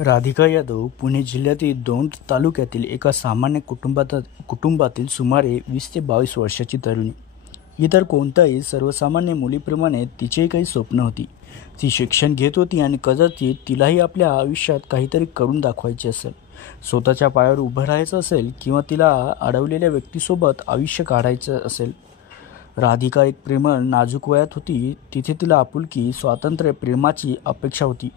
राधिका यादव पुणे जिल्ह्यातील दौंड तालुक्यातील एका सामान्य कुटुंबातील सुमारे 20 ते 22 वर्षाची तरुणी. इतर कोणत्याही सर्वसामान्य मुलीप्रमाणे तिचेही काही स्वप्न होती. ती शिक्षण घेत होती आणि कदाचित तिलाही आपल्या आयुष्यात काहीतरी करून दाखवायचे असेल, स्वतःच्या पायावर उभं राहायचं असेल किंवा तिला अडवलेल्या व्यक्तीसोबत आयुष्य काढायचं असेल. राधिका एक प्रेमळ नाजूक वयात होती. तिथे तिला आपुलकी, स्वातंत्र्य, प्रेमाची अपेक्षा होती.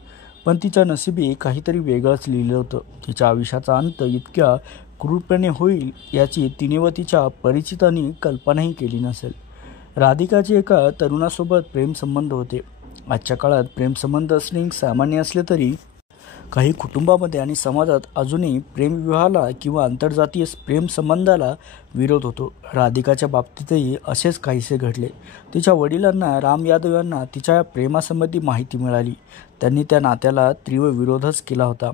पण तिच्या नशिबी काहीतरी वेगळंच लिहिलं होतं. तिच्या आयुष्याचा अंत इतक्या क्रूरपणे होईल याची तिने व तिच्या परिचितांनी कल्पनाही केली नसेल. राधिकाचे एका तरुणासोबत प्रेमसंबंध होते. आजच्या काळात प्रेमसंबंध असणे सामान्य असले तरी काही कुटुंबामध्ये आणि समाजात अजूनही प्रेमविवाहाला किंवा आंतरजातीय प्रेमसंबंधाला विरोध होतो. राधिकाच्या बाबतीतही असेच काहीसे घडले. तिच्या वडिलांना, राम यादव यांना तिच्या प्रेमासंबंधी माहिती मिळाली. त्यांनी त्या नात्याला तीव्र विरोधच केला होता.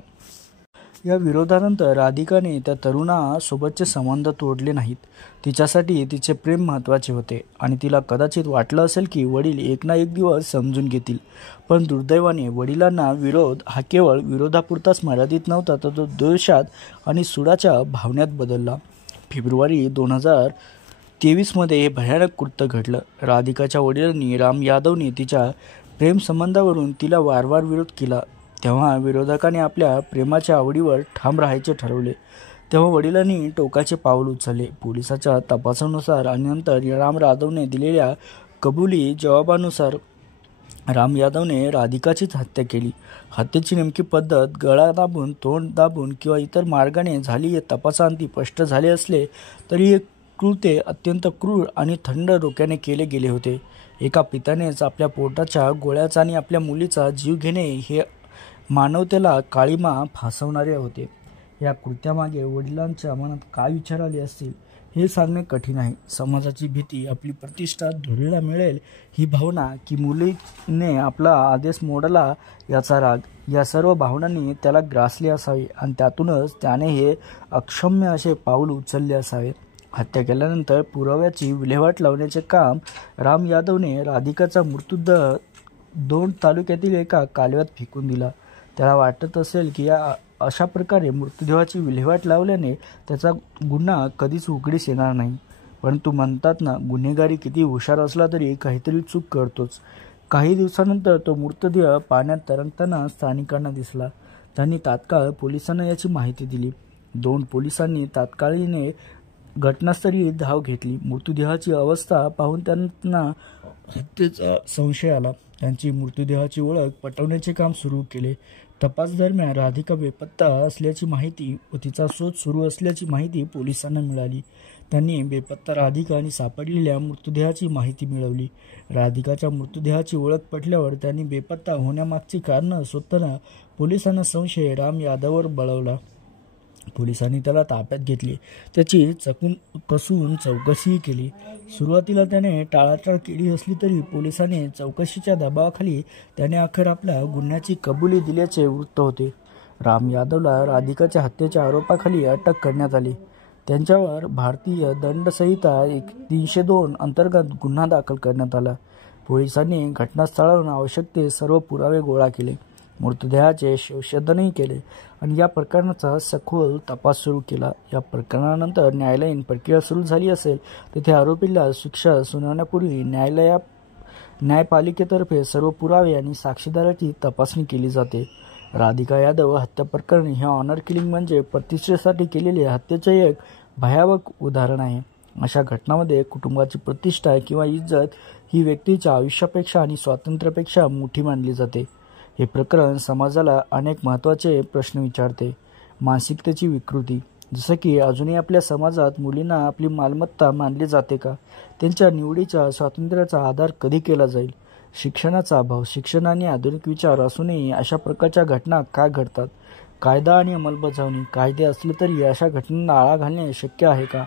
या विरोधानंतर राधिकाने त्या तरुणासोबतचे संबंध तोडले नाहीत. तिच्यासाठी तिचे प्रेम महत्त्वाचे होते आणि तिला कदाचित वाटलं असेल की वडील एक ना एक दिवस समजून घेतील. पण दुर्दैवाने वडिलांना विरोध हा केवळ विरोधापुरताच मर्यादित नव्हता, तर तो द्वेषात आणि सुडाच्या भावनेत बदलला. फेब्रुवारी 2023 हे भयानक कृत्य घडलं. राधिकाच्या वडिलांनी, राम यादवने तिच्या प्रेमसंबंधावरून तिला वारंवार विरोध केला. तेव्हा विरोधकाने आपल्या प्रेमाच्या आवडीवर ठाम राहायचे ठरवले. तेव्हा वडिलांनी टोकाचे पाऊल उचलले. पोलिसाच्या तपासानुसार आणि नंतर राम यादवने दिलेल्या कबुली जबाबानुसार राम यादवने राधिकाचीच हत्या केली. हत्येची नेमकी पद्धत गळा दाबून, तोंड दाबून किंवा इतर मार्गाने झाली हे तपासाअंती स्पष्ट झाले असले तरी हे कृत्य अत्यंत क्रूर आणि थंड डोक्याने केले गेले होते. एका पित्यानेच आपल्या पोटाच्या गोळ्याचा आणि आपल्या मुलीचा जीव घेणे हे मानवतेला काळिमा फासवणारे होते. या कृत्यामागे वडिलांच्या मनात काय विचार आले असतील हे सांगणे कठीण आहे. समाजाची भीती, आपली प्रतिष्ठा धुळीला मिळेल ही भावना, की मुलीने आपला आदेश मोडला याचा राग, या सर्व भावनांनी त्याला ग्रासले असावे आणि त्यातूनच त्याने हे अक्षम्य असे पाऊल उचलले असावे. हत्या केल्यानंतर पुराव्याची विल्हेवाट लावण्याचे काम राम यादवने राधिकाचा मृतदेह दौंड तालुक्यातील एका कालव्यात फेकून दिला. त्याला वाटत असेल की या अशा प्रकारे मृतदेहाची विल्हेवाट लावल्याने त्याचा गुन्हा कधीच उघडीस येणार नाही. परंतु म्हणतात ना, गुन्हेगारी किती हुशार असला तरी काहीतरी चूक करतोच. काही दिवसानंतर तो मृतदेह पाण्यात तरंगताना स्थानिकांना दिसला. त्यांनी तात्काळ पोलिसांना याची माहिती दिली. दौंड पोलिसांनी तात्काळीने घटनास्थळी धाव घेतली. मृतदेहाची अवस्था पाहून त्यांना हत्येचा संशय आला. त्यांची मृतदेहाची ओळख पटवण्याचे काम सुरू केले. तपास दरम्यान राधिका बेपत्ता असल्याची माहिती व तिचा शोध सुरू असल्याची माहिती पोलिसांना मिळाली. त्यांनी बेपत्ता राधिका आणि सापडलेल्या मृतदेहाची माहिती मिळवली. राधिकाच्या मृतदेहाची ओळख पटल्यावर त्यांनी बेपत्ता होण्यामागची कारणं शोधताना पोलिसांना संशय राम यादववर बळवला. पोलिसांनी त्याला ताब्यात घेतले. त्याची कसून चौकशीही केली. सुरुवातीला त्याने टाळाटाळ केली असली तरी पोलिसांनी चौकशीच्या दबावाखाली त्याने अखेर आपल्या गुन्ह्याची कबुली दिल्याचे वृत्त होते. राम यादवला राधिकाच्या हत्येच्या आरोपाखाली अटक करण्यात आली. त्यांच्यावर भारतीय दंडसंहिता 302 अंतर्गत गुन्हा दाखल करण्यात आला. पोलिसांनी घटनास्थळावरून आवश्यक ते सर्व पुरावे गोळा केले. मृतदेहाचे शवछेदनही केले आणि या प्रकरणाचा सखोल तपास सुरू केला. या प्रकरणानंतर न्यायालयीन प्रक्रिया सुरू झाली असेल तेथे आरोपीला शिक्षा सुनावण्यापूर्वी न्यायपालिकेतर्फे सर्व पुरावे आणि साक्षीदाराची तपासणी केली जाते. राधिका यादव हत्या प्रकरण हे ऑनर किलिंग म्हणजे प्रतिष्ठेसाठी केलेले हत्येचे एक भयावह उदाहरण आहे. अशा घटनांमध्ये कुटुंबाची प्रतिष्ठा किंवा इज्जत ही व्यक्तीच्या आयुष्यापेक्षा आणि स्वातंत्र्यापेक्षा मोठी मानली जाते. हे प्रकरण समाजाला अनेक महत्त्वाचे प्रश्न विचारते. मानसिकतेची विकृती, जसं की अजूनही आपल्या समाजात मुलींना आपली मालमत्ता मानली जाते का? त्यांच्या निवडीच्या स्वातंत्र्याचा आधार कधी केला जाईल? शिक्षणाचा अभाव, शिक्षण आणि आधुनिक विचार असूनही अशा प्रकारच्या घटना का घडतात? कायदा आणि अंमलबजावणी, कायदे असले तरी अशा घटनांना आळा घालणे शक्य आहे का?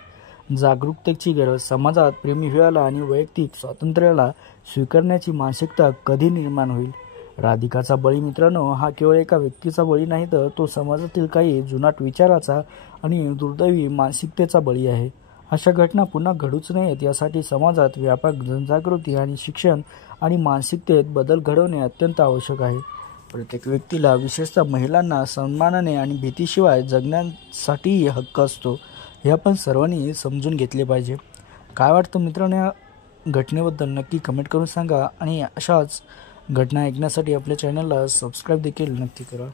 जागरूकतेची गरज, समाजात प्रेमविवाहाला आणि वैयक्तिक स्वातंत्र्याला स्वीकारण्याची मानसिकता कधी निर्माण होईल? राधिकाचा बळी मित्रांनो हा केवळ एका व्यक्तीचा बळी नाही, तर तो समाजातील काही जुनाट विचाराचा आणि दुर्दैवी मानसिकतेचा बळी आहे. अशा घटना पुन्हा घडूच नयेत यासाठी समाजात व्यापक जनजागृती आणि शिक्षण आणि मानसिकतेत बदल घडवणे अत्यंत आवश्यक आहे. प्रत्येक व्यक्तीला विशेषतः महिलांना सन्मानाने आणि भीतीशिवाय जगण्यासाठीही हक्क असतो हे आपण सर्वांनी समजून घेतले पाहिजे। काय वाटतं मित्रांनो या घटनेबद्दल नक्की कमेंट करून सांगा आणि अशाच घटना ऐकण्यासाठी आपल्या चॅनलला सबस्क्राईब देखील नक्की करा।